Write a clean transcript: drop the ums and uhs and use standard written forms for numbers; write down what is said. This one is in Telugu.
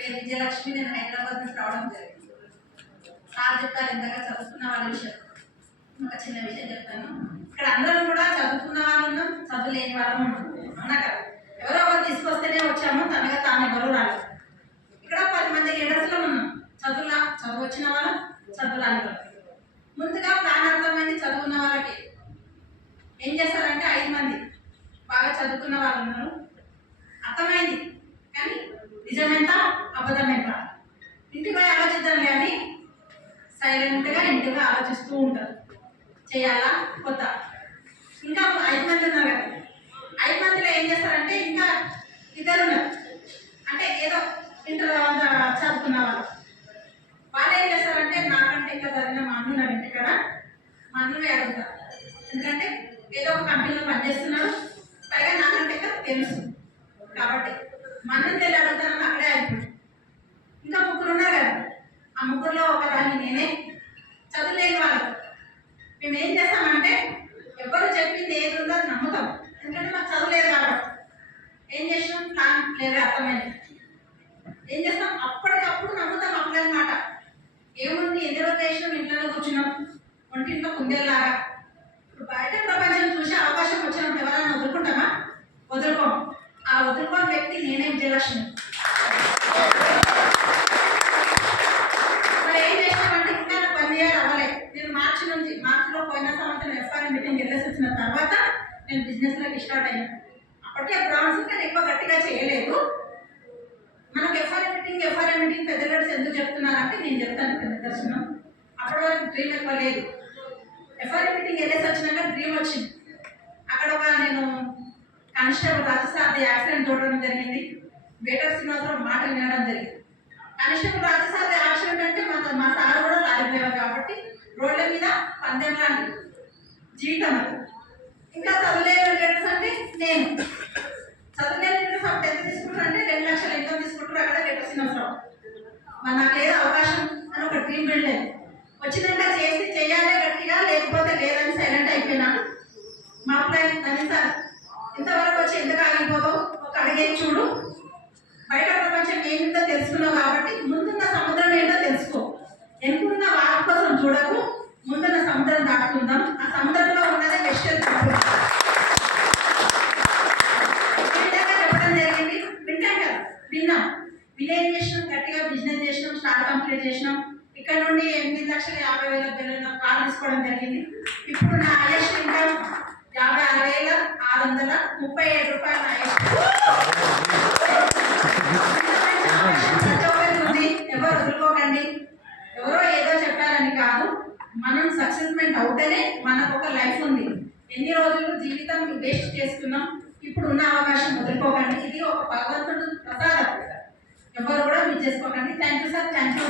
పేరు విజయలక్ష్మి. నేను హైదరాబాద్ నుంచి రావడం జరిగింది. సార్ చెప్పారు ఇందాక చదువుకున్న వాళ్ళ విషయం. ఒక చిన్న విషయం చెప్తాను. ఇక్కడ అందరం కూడా చదువుకున్న వాళ్ళు ఉన్నాం, చదువు లేని వాళ్ళం ఉన్నాం. అవునా కదా? ఎవరో ఒకరు తీసుకొస్తేనే వచ్చాము, తనగా తాను ఎవరు రాలేదు. ఇక్కడ 10 మంది లీడర్స్లో ఉన్నాం. చదువు వచ్చిన వాళ్ళు, చదువు రాని వాళ్ళు. ముందుగా ప్లాన్ అర్థమైంది. చదువున్న వాళ్ళకి ఏం చేస్తారంటే 5 మంది బాగా చదువుకున్న వాళ్ళు ఉన్నారు, అర్థమైంది. కానీ నిజమెంత అబద్ధం ఎంత ఇంటికి పోయి ఆలోచిద్దాం అని సైలెంట్గా ఇంటిగా ఆలోచిస్తూ ఉంటారు. చేయాలా కొత్త. ఇంకా 5 మంది ఉన్నారు కదా, 5 మందిలో ఏం చేస్తారంటే ఇంకా 2 ఉన్నారు. అంటే ఏదో ఇంటర్ చదువుకున్న వాళ్ళు ఏం చేస్తారంటే నాకంటే ఇంకా చదివిన మా అన్న ఉన్నాడు ఇంటికాడ, మా అన్నమే అడుగుతారు. ఎందుకంటే ఏదో ఒక కంపెనీలో పనిచేస్తున్నాడు, పైగా నాకంటే ఇంకా తెలుసు కాబట్టి మా అన్నని తెలియ అడుగుతానని అక్కడే అయిపోయింది. ఇంకా 3 ఉన్నారు కదా, ఆ 3లో ఒకదాన్ని నేనే. చదువులేని వాళ్ళు మేము ఏం చేస్తామంటే ఎవరు చెప్పింది ఏది ఉందో అది నమ్ముతాం. ఎందుకంటే మాకు చదువులేదు కాబట్టి ఏం చేసినాం, ప్లాన్ లేదు అర్థమైంది. ఏం చేస్తాం, అప్పటికప్పుడు నమ్ముతాం. అప్పుడేం మాట ఏముంది, ఎన్ని రోజులు వేసినాం, ఇంట్లో కూర్చున్నాం ఒంటింట్లో కుందేలాగా. ఇప్పుడు బయట ప్రపంచం చూసే అవకాశం వచ్చినప్పుడు ఎవరైనా వదులుకుంటామా? వదులుకోం. ఆ వదులుకోని వ్యక్తి నేనే విజయలక్ష్మి. మరి ఏం చేసినామంటే ఇంకా నా 10 years అవ్వలేదు. నేను మార్చిలో పోయిన సంవత్సరం ఎఫ్ఆర్ఎం మీటింగ్ వెళ్ళేసి వచ్చిన తర్వాత నేను బిజినెస్లోకి స్టార్ట్ అయ్యాను. అప్పటికే బ్రాండ్స్ కానీ ఎక్కువ గట్టిగా చేయలేదు. మనకు ఎఫ్ఆర్ఎం మీటింగ్ పెద్ద లీడర్స్ ఎందుకు చెప్తున్నారంటే నేను చెప్తాను ఇక్కడ నిదర్శనం. అప్పటి వరకు డ్రీమ్ ఎక్కువ లేదు. ఎఫ్ఆర్ఎం మీటింగ్ వెళ్ళేసి వచ్చినాక డ్రీమ్ వచ్చింది. అక్కడ ఒక నేను కానిస్టేబుల్ రాజసాది యాక్సిడెంట్ చూడడం జరిగింది. బేటర్ శ్రీనివాసరావు మాటలు వినడం జరిగింది. కానిస్టేబుల్ రాజసాది యాక్సిడెంట్ అంటే మా సార్ కూడా లారీపోయారు కాబట్టి రోడ్ల మీద పందెం లాంటి జీవితం అది. ఇంకా చదువులేని లీడర్స్ అంటే నేను. చదువులేని లీడర్స్ అప్పుడు ఎంత తీసుకుంటారు అంటే 2 లక్షలు ఇన్కమ్ తీసుకుంటారు. అక్కడ బేటర్ శ్రీనివాసరావు మరి నాకు లేదు అవకాశం అని ఒక డ్రీమ్ బిల్డ్ అయింది. వచ్చినాక చేయాలి గట్టిగా, లేకపోతే లేదని సైలెంట్ అయిపోయినాను. మా ప్లాన్ నవీన్ సార్ ఇంతవరకు వచ్చి ఎందుకు ఆగిపోతావు, ఒక అడిగే చూడు. బయట ప్రపంచం ఏమిందో తెలుసుకున్నావు కాబట్టి ముందున్న సముద్రం ఏంటో తెలుసుకో. ఎన్నుకున్న వారి కోసం చూడకు, ముందున్న సముద్రం దాటుకుందాం. ఆ సముద్రంలో ఉన్నదే బెస్ట్ చెప్పడం జరిగింది. వింటాం కదా, విన్నాం. విలేజ్ చేసినాం, గట్టిగా బిజినెస్ చేసినాం, స్టార్ కంప్లీట్ చేసినాం. ఇక్కడ నుండి 8,50,000 బిల్లున్న కార్ తీసుకోవడం జరిగింది. ఇప్పుడు నా హైయెస్ట్ ఇన్కమ్ 56,637 రూపాయలు నా ఉంది. ఎవరు వదులుకోకండి. ఎవరో ఏదో చెప్పారని కాదు, మనం సక్సెస్మెంట్ అవుతేనే మనకు ఒక లైఫ్ ఉంది. ఎన్ని రోజులు జీవితం వేస్ట్ చేసుకున్నాం. ఇప్పుడు ఉన్న అవకాశం వదులుకోకండి. ఇది ఒక భగవంతుడు ప్రసాదం. ఎవరు కూడా మిస్ చేసుకోకండి. Thank you sir. Thank you.